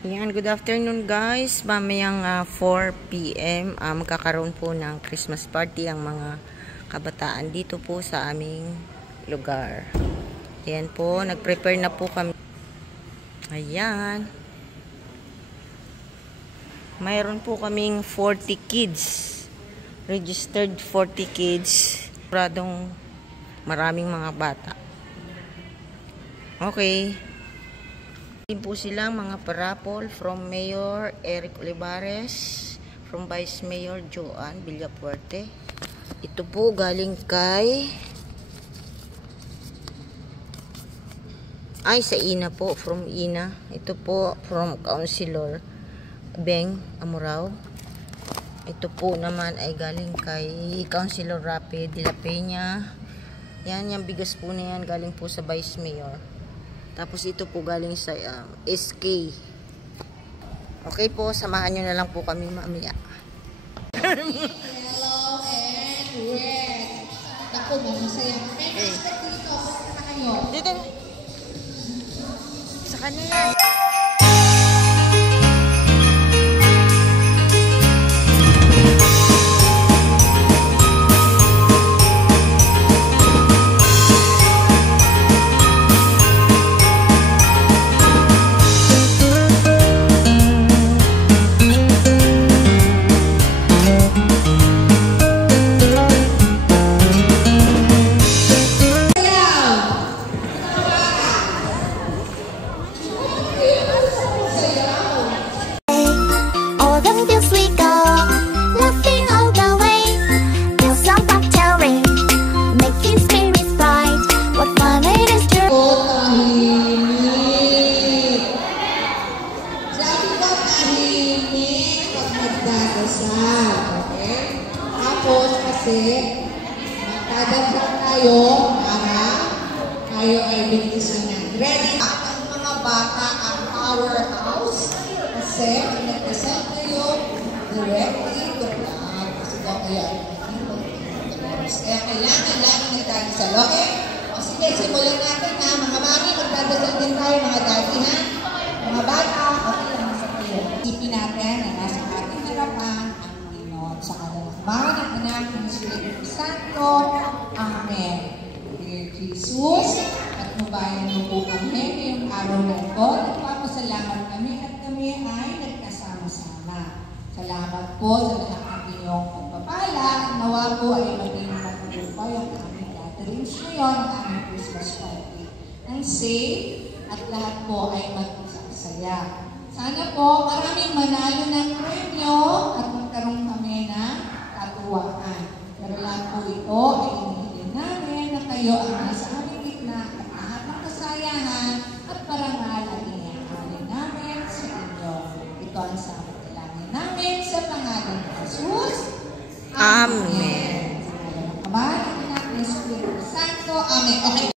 Yan, good afternoon guys. Mamayang 4 PM magkakaroon po ng Christmas party ang mga kabataan dito po sa aming lugar. Ayan po, nag-prepare na po kami. Ayan. Mayroon po kaming 40 kids. Registered 40 kids. Maraming mga bata. Okay. Po silang mga parapol from Mayor Eric Olivares, from Vice Mayor Joan Villapuerte. Ito po galing kay sa Ina po, from Ina. Ito po from Councilor Beng Amurao. Ito po naman ay galing kay Councilor Rapi de la Peña. Yan, yung bigas po na yan galing po sa Vice Mayor. Tapos ito po galing sa SK. Okay po, samahan nyo na lang po kami mamaya. Yellow and red. Ako ba, masaya. May aspect dito. Punta na kayo. Dito. Sa kanila. Kasi magdadasal tayo para tayo ay bigtisanan. Ready? Ang mga bata ang powerhouse kasi nagdasal tayo directly to God. Kasi daw kayo ay kaya kailangan lagi na dadasal. Okay? O sige, simulan natin ha. Mga mami, magdadasal din tayo mga daddy ha. Mga bata, okay lang sa kayo. Isipin natin na nasa ating harapan sa kalalang ng anak ng Espiritu Santo. Amen. Dear Jesus, at mabayan mo po kami ngayong araw na ito. Nagpapasalamat kami at kami ay nagkasama-sama. Salamat po sa lahat ng inyong pagpapala. Nawa po ay maging matagumpay ang aming gatherings ngayon, ang aming Christmas party. Ang safe at lahat po ay mag-isasaya. Sana po maraming manalo ng premyo at magkaroon kami ng katuwaan. Pero lahat po ito ay inihiling namin na kayo ang nasa aming gitna at lahat ng kasayahan at parangal ay inihalin namin sa inyo. Ito ang samot-dalangin namin sa pangalan ng Jesus. Amen. Sa pangalan ng Ama, ng Anak, ng Espiritu Santo. Amen. Okay.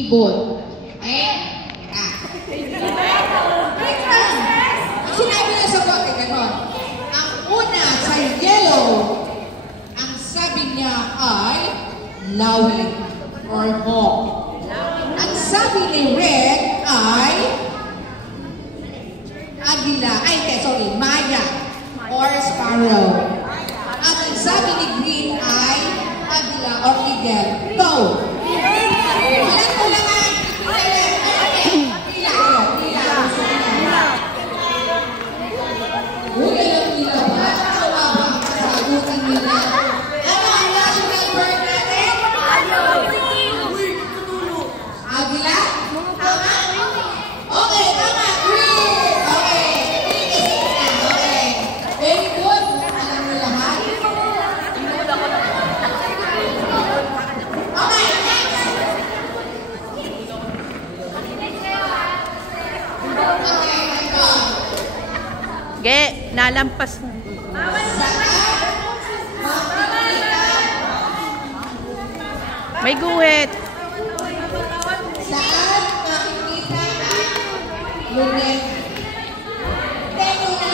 ibon. Okay? Ang sinabi na sa bote, gano'n. Ang una sa yellow, ang sabi niya ay lawin or hawk. Ang sabi ni red ay agila, maya or sparrow. At ang sabi ni green ay agila or eagle. Go! Walang kulangan! Pila! Huwag lang pila ba? Kawa ba ang kasagutan nila? Ano ang national bird natin? Agila? Tama? Okay, tama. Green! Okay. Okay. Very good. Alam mo lahat? Okay, next. Okay, ito. Ge, nalampas mo. May guhit. Saan makikita ang lunet? Teko na,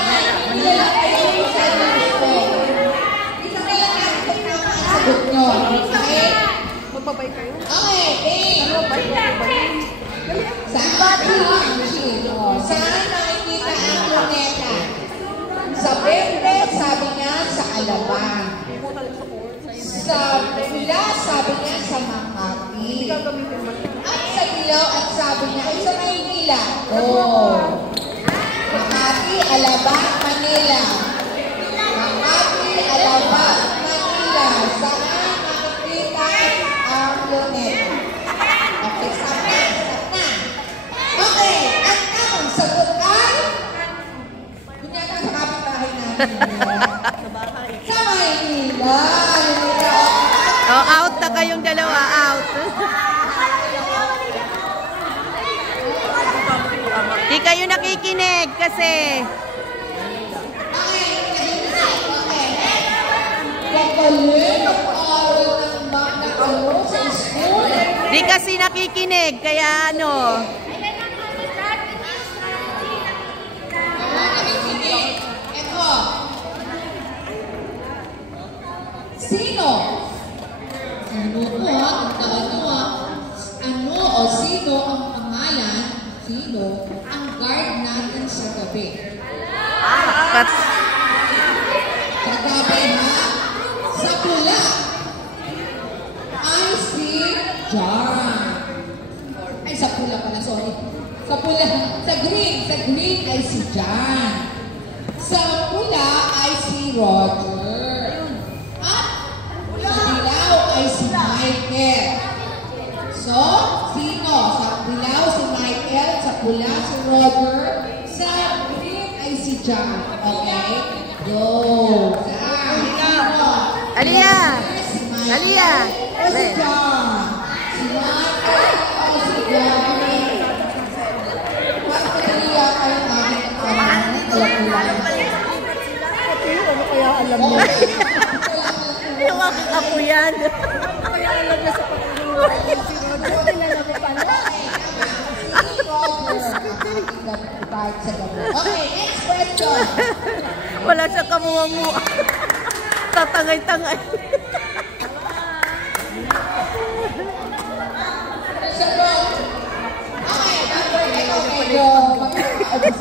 ilalagay sa gusto. Isa kaya natin ang sagot nyo. Okay? Magbabay kayo? Okay, saan makikita ang luneta? Sa verde, sabi niya sa alabang. Sa pula, sabi niya sa Makati. At sa ilaw, at sabi niya ay sa Maynila. Oh. Makati, Alabang, Manila. Makati, Alabang, Manila. Saan makikita ang luneta? Okay, stop na. Okay, ang tamang sagot ay kunyata sa kapitbahay natin. Sa Maynila. Oh, out na kayong dalawa, out. Di kayo nakikinig kasi. Di kasi nakikinig, kaya ano. Ito. Sino? Ano o sino ang pangalan, sino ang guard natin sa gabi? Kat Sa gabi, ha? Sa pula ay si John. Ay, sa pula pala, sorry. Sa pula, sa green ay si John. Sa pula ay si Roger. At sa dilaw ay si Michael. So, sino? Sa dilaw si Michael, sa pula si Roger, sa green ay si John. Okay? Go! Saan? Sino? Aliyah! Si Michael Aliyah! o si John? Si Michael o si John? Mas Aliyah ay aking pula-pula. ano kaya alam mo? Yung aking apo yan. Kaya alam niya sa Okay, next question. Wala siya kamuha-muha. Tatangay-tangay. Okay,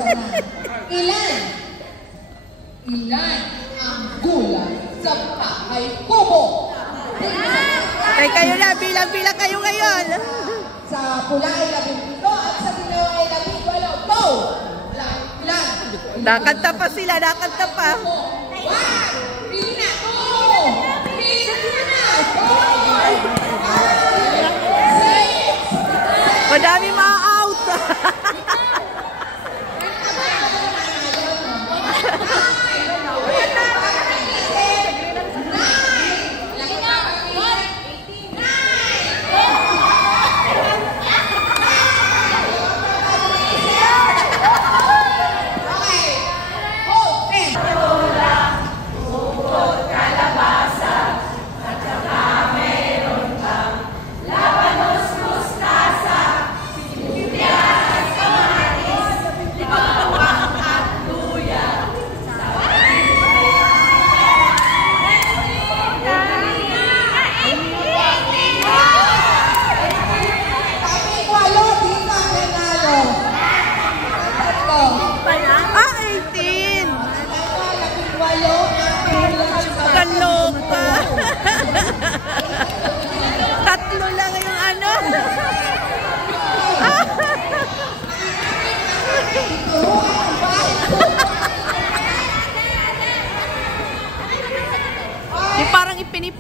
Ilan ang gulay sa bahay kubo? Ay, kayo na. Bilang-bilang kayo ngayon. Sa pula ay 17 at sa dilaw ay 18. Go! Ilan? Nakanta pa sila. Nakanta pa. 1, pili na. 2, pili na. 4, 5, 6, Madami ma-out.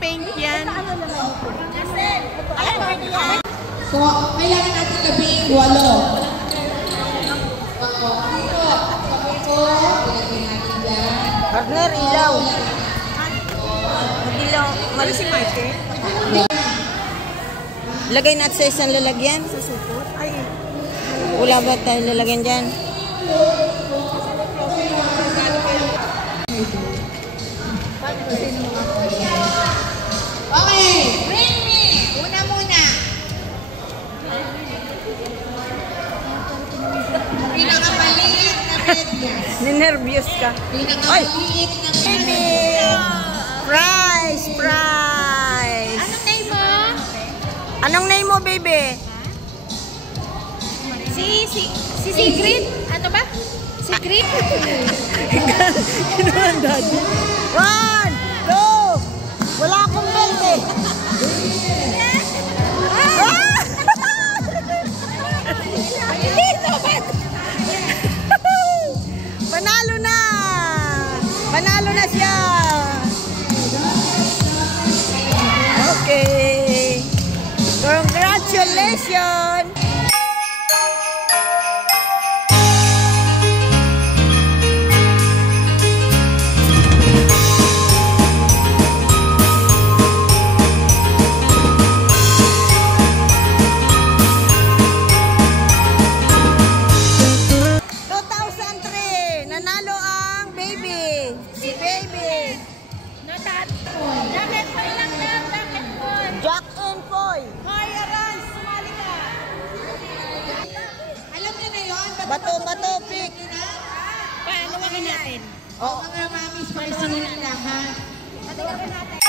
pink yan. So, kailangan natin labing 8. So, dito, sabi ko, ilagay natin dyan. Partner, ilaw. Ilaw. Ano si Michael? Lagay natin sa isang lalagyan. Sa supot? Ay, Wala ba tayong lalagyan dyan? Okay, bring me! Una muna. Pinakamaliit na red yan. Ninervyos ka. Pinakamaliit na Baby! Prize! Prize! anong name mo? Anong name mo, baby? Si Sigrid? Ano ba? Sigrid? Kinuhan, daddy. 1, 2! Wala akong belt eh. Panalo na! Panalo na siya! Okay! Congratulations! Nanalo ang baby. Si baby. Jacket boy lang yan, jacket boy. Jack and Poy. Hoy, Aran, sumali ka. Alam niyo na yun? Bato, bato, pick. Paano wagin natin? O, mga mamis, personal na lahat. Wagin natin.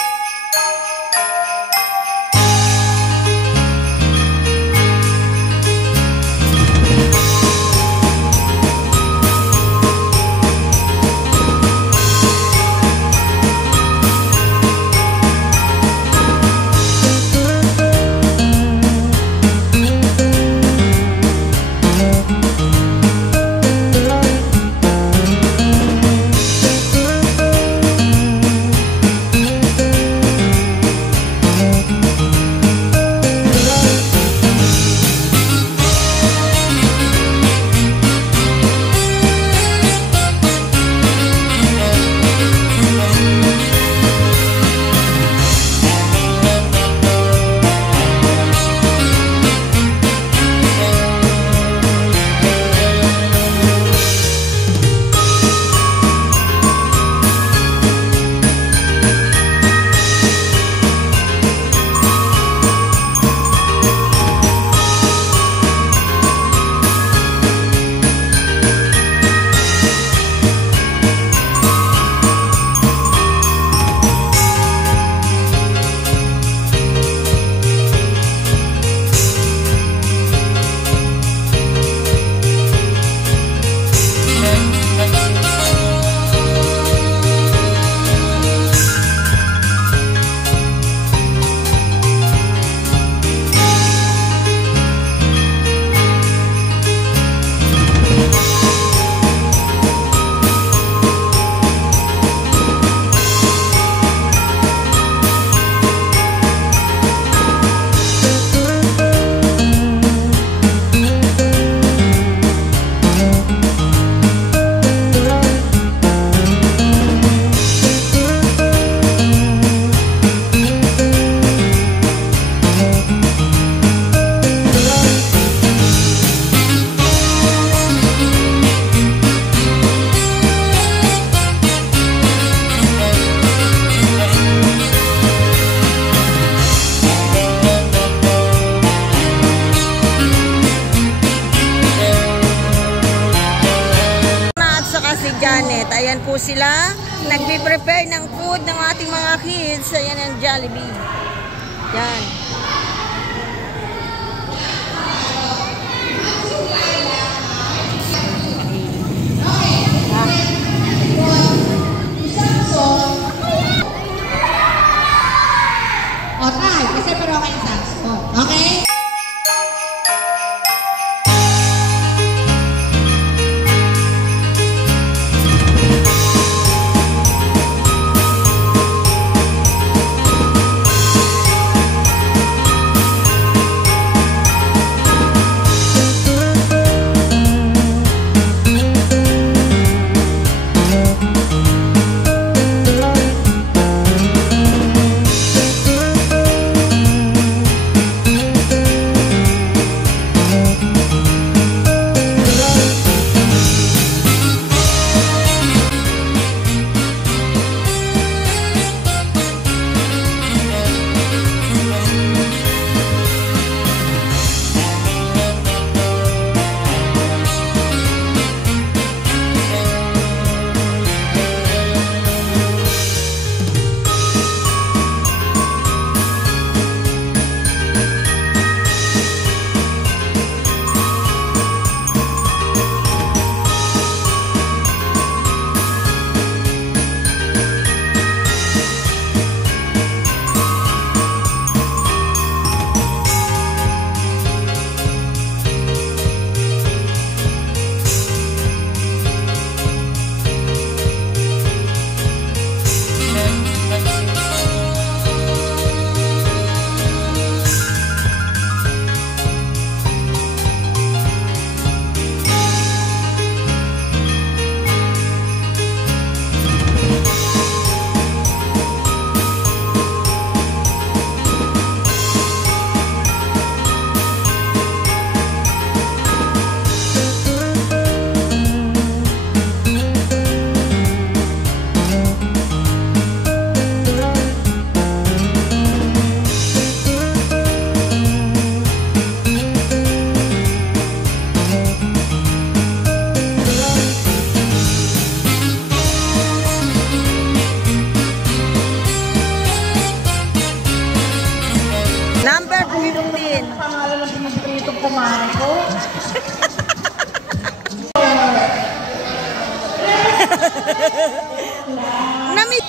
Janet. Ayan po sila. Nagbe-prepare ng food ng ating mga kids. Ayan ang Jollibee. Yan. O, tay, kasi pero kayo yung saxophone. Okay? ang pangalan ng pinipritong kumain ko. Namit.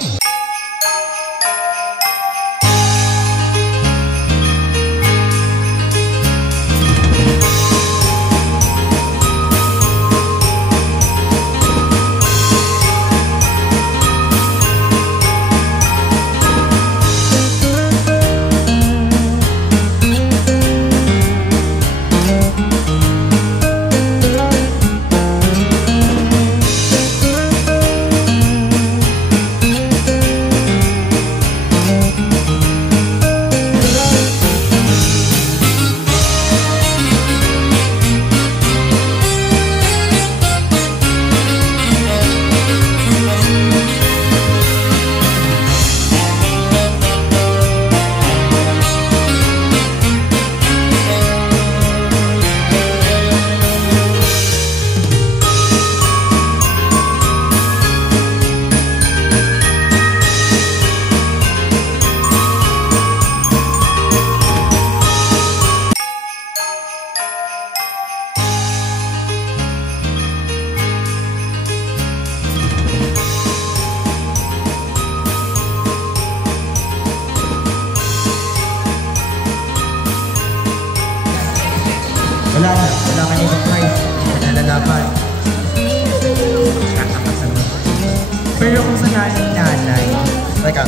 Wala ka nito price. Nalalaban. Pero kung sa nanay, teka.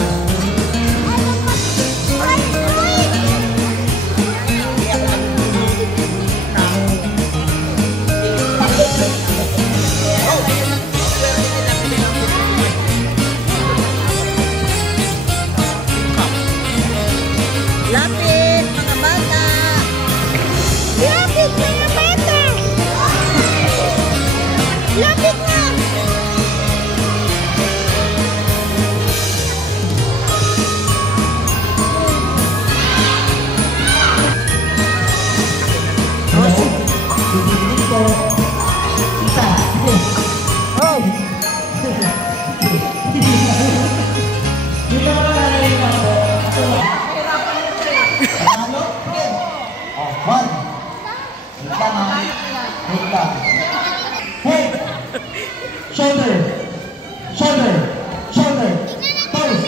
Lapit, mga bata. Lapit, mga bata. Lapit na. Head, shoulder, shoulder, shoulder, toes,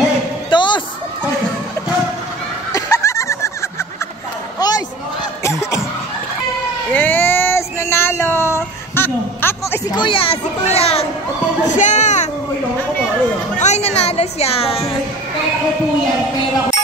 head, Tos. Oy. Yes, nanalo. Ako, si Kuya. Siya. Oy, nanalo siya. Ako po yan, pero